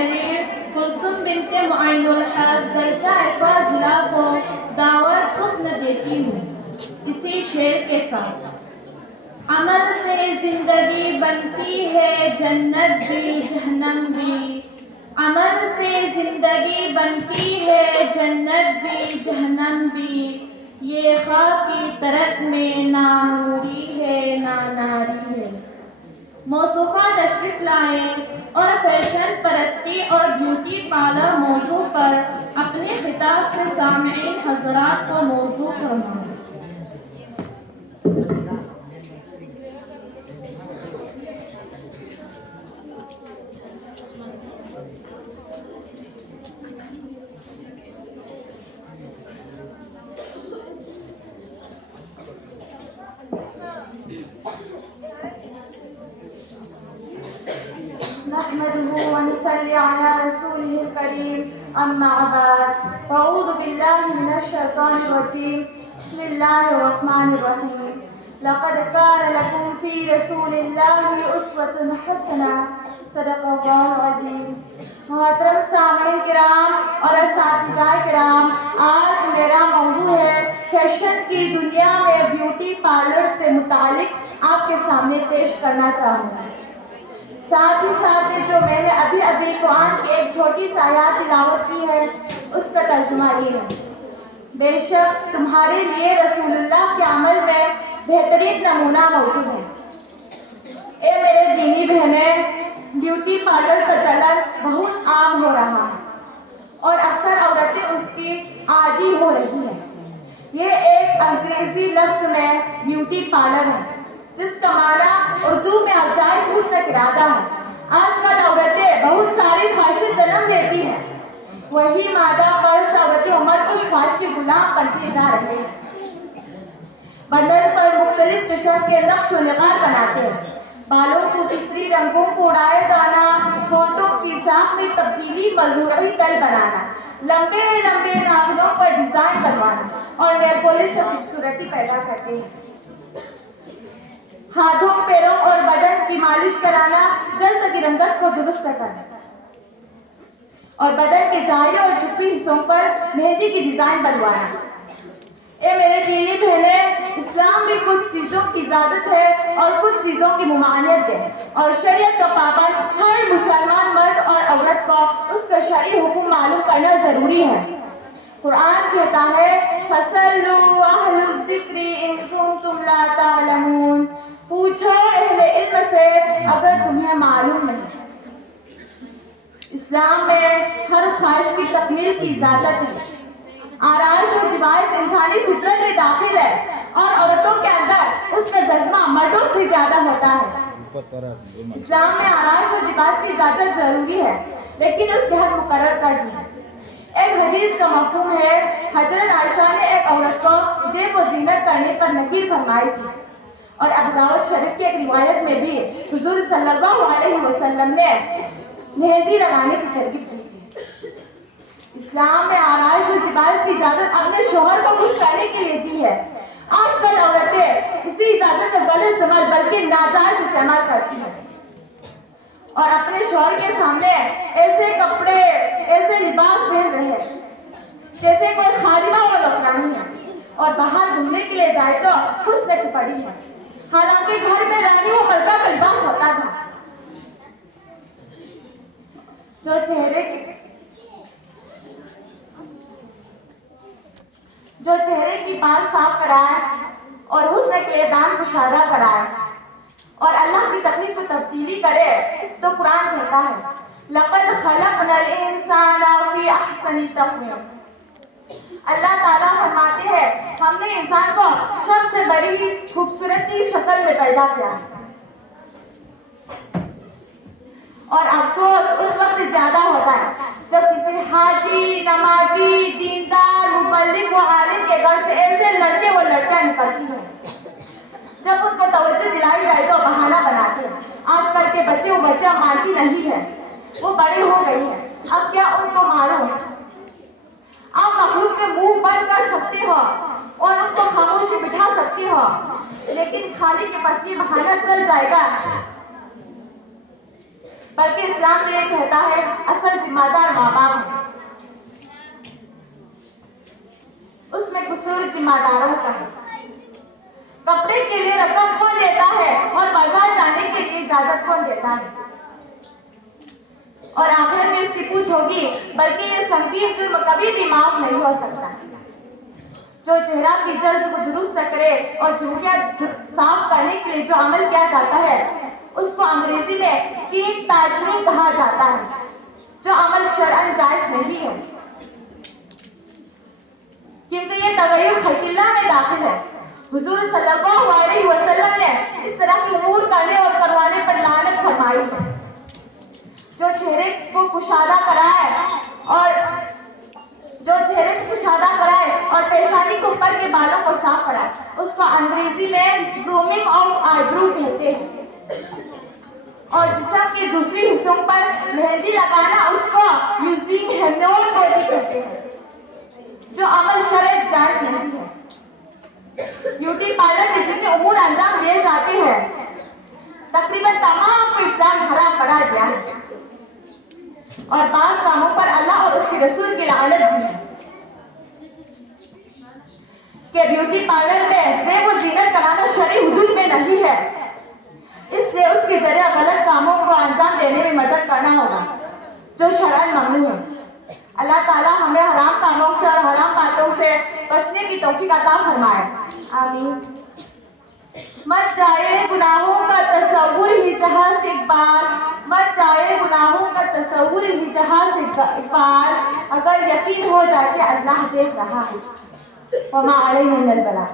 تحریر کلثوم بنت معین الحق درجہ فاضلہ کو دعوت سخن دیتی ہوں اسی شعر کے ساتھ۔ عمل سے زندگی بنتی ہے جنت بھی جہنم بھی، عمل سے زندگی بنتی ہے جنت بھی جہنم بھی، یہ خاکی ترک میں نہ نوری ہے نہ ناری ہے۔ موصوفہ تشریف لائیں اور فیشن پرستی اور بیوٹی پارلر موضوع پر اپنے خطاب سے سامعین حضرات کو موضوع فرمائیں۔ نحمده ونصلي على رسوله الكريم أما بعد فأعوذ بالله من الشيطان الرجيم بسم الله الرحمن الرحيم لقد كان لكم في رسول الله أسوة حسنة صدق الله العظيم۔ محترم سامعین کرام اور اساتذہ کرام، آج میرا موضوع ہے فیشن کی دنیا میں بیوٹی پارلر سے متعلق آپ کے سامنے پیش کرنا چاہوں گا۔ ساتھ ہی ساتھ جو میں نے ابھی قرآن کی ایک چھوٹی سی آیات تلاوت کی ہے اس کا ترجمہ یہ ہے۔ بے شک تمہارے لیے رسول اللہ کے عمل میں بہترین نمونہ موجود ہے۔ اے میرے دینی بہنیں، بیوٹی پارلر کا چلن بہت عام ہو رہا ہے اور اکثر عورتیں اس کی عادی ہو رہی ہیں۔ یہ ایک انگریزی لفظ میں بیوٹی پارلر ہے جس کا معنی اردو میں افزائش حسن ارادہ ہے۔ آج کل عورتیں بہت ساری خواہشیں جنم دیتی ہیں، وہی مادہ قرض عورتیں عمر اس خواہش کی غلام بنتی جا رہی ہیں۔ بدن پر مختلف قسم کے نقش و نگار بناتے ہیں، بالوں کو فطری رنگوں کو اڑائے جانا، ہونٹوں کی ساخت میں تبدیلی موضوعی تل بنانا، لمبے لمبے ناخنوں پر ڈیزائن بنوانا اور نیل پالش سے خوبصورتی پیدا کرتے ہیں۔ ہاتھوں پیروں اور بدن کی مالش کرانا، جلد کی رنگت کو درست کرنا اور بدن کے ظاہری اور چھپی حصوں پر مہندی کی ڈیزائن بنوانا۔ اے میرے دینی بہنیں، اسلام میں کچھ چیزوں کی اجازت ہے اور کچھ چیزوں کی ممانعت ہے، اور شریعت کا پابند ہر مسلمان مرد اور عورت کو اس کا شرعی حکم معلوم کرنا ضروری ہے۔ قرآن کہتا ہے فَاسْأَلُوا أَهْلَ الذِّكْرِ إِن كُنتُمْ لَا تَعْلَمُونَ، پوچھو اہل علم سے اگر تمہیں معلوم نہیں۔ اسلام میں ہر خواہش کی تکمیل کی اجازت ہے۔ آرائش و زیبائش انسانی فطرت میں داخل ہے اور عورتوں کے اندر اس کا جذبہ مردوں سے زیادہ ہوتا ہے۔ اسلام میں آرائش و زیبائش کی اجازت ضروری ہے لیکن اس کے حد مقرر کر دی ہے۔ ایک حدیث کا مفہوم ہے، حضرت عائشہ نے ایک عورت کو جیب و زینت کرنے پر نکیر فرمائی تھی، اور ابو داؤد شریف کی ایک روایت میں بھی حضور صلی اللہ علیہ وسلم نے مہندی لگانے کی ترغیب دی تھی۔ اسلام میں آرائش و زیبائش کی اجازت اپنے شوہر کو خوش کرنے کے لیے دی ہے۔ آج کل عورتیں اسی اجازت کا غلط استعمال بلکہ ناجائز استعمال کرتی ہیں اور اپنے شوہر کے سامنے ایسے کپڑے ایسے لباس پہن رہے ہیں جیسے کوئی خادمہ و نوکرانی ہے، اور باہر گھومنے کے لیے جائے تو حسن کی پڑی ہے، حالانکہ گھر میں رانی و ملکہ کا لباس ہوتا تھا۔ جو چہرے کی بال صاف کرائے اور حسن کے دان کشادہ کرائے اور اللہ کی تخلیق کو تبدیلی کرے تو قرآن کہتا ہے لَقَدْ خَلَقْنَا الْإِنسَانَ فِي أَحْسَنِ تَقْوِيمٍ۔ اللہ تعالیٰ فرماتے ہیں ہم نے انسان کو سب سے بڑی خوبصورتی شکل میں پیدا کیا ہے، اور افسوس اس وقت زیادہ ہوتا ہے جب کسی حاجی، نمازی، دیندار، مبلغ و عالم کے گھر سے ایسے لڑکے و لڑکیاں نکلتی ہیں، جب ان کو توجہ دلائی جائے تو بہانہ بناتے ہیں۔ آج کل کے بچے و بچیاں مانتی نہیں ہیں، وہ بڑی ہو گئی ہیں، اب کیا ان کو معلوم ہے؟ آپ مخلوق کے منہ بند کر سکتے ہو اور ان کو خاموشی بٹھا سکتے ہو، لیکن خالی کے پاس یہ بہانہ چل جائے گا بلکہ اسلام تو یہ کہتا ہے اصل ذمہ دار ماں باپ ہیں، اس میں قصور ذمہ داروں کا ہے۔ کپڑے کے لیے رقم کون دیتا ہے اور بازار جانے کے لیے اجازت کون دیتا ہے؟ اور آخر میں اس کی پوچھ ہوگی، بلکہ یہ سنگین جرم کبھی بھی معاف نہیں ہو سکتا۔ جو چہرہ کی جلد کو درست کرے اور جھرریاں صاف کرنے کے لیے جو عمل کیا جاتا ہے اس کو انگریزی میں اسکین پیچنگ کہا جاتا ہے، جو عمل شرعاً جائز نہیں ہے، کیونکہ یہ تغیر خلق اللہ میں داخل ہے۔ حضور صلی اللہ علیہ وسلم نے اس طرح کے امور کرنے اور کروانے پر لعنت فرمائی ہے۔ جو چہرے کو کشادہ کرائے اور پیشانی کو اوپر کے بالوں کو صاف کرائے اس کو انگریزی میں گرومنگ آف آئی برو کہتے ہیں، اور جسم کے دوسری حصوں پر مہندی لگانا اس کو یوزنگ ہینڈول باڈی کہتے ہیں، جو عمل شرعاً جائز نہیں ہے۔ بیوٹی پارلر میں جتنے امور انجام دیے جاتے ہیں تقریباً تمام کو اسلام حرام قرار دیا ہے، اور بعض کاموں پر اللہ اور اس کے رسول کی لعنت بھی ہے کہ بیوٹی پارلر میں زیب و زینت کرانا شرعی حدود میں نہیں ہے، اس لیے اس کے ذریعے غلط کاموں کو انجام دینے میں مدد کرنا ہوگا جو شرعاً ممنوع ہے۔ اللہ تعالیٰ ہمیں حرام کاموں سے اور حرام باتوں سے بچنے کی توفیق عطا فرمائے، آمین۔ مت جائے گناہوں کا تصور ہی جہاں سے اقبال، مت جائے گناہوں کا تصور ہی جہاں سے اقبال، اگر یقین ہو جائے کہ اللہ دیکھ رہا ہے، وما علیہ الا البلاغ۔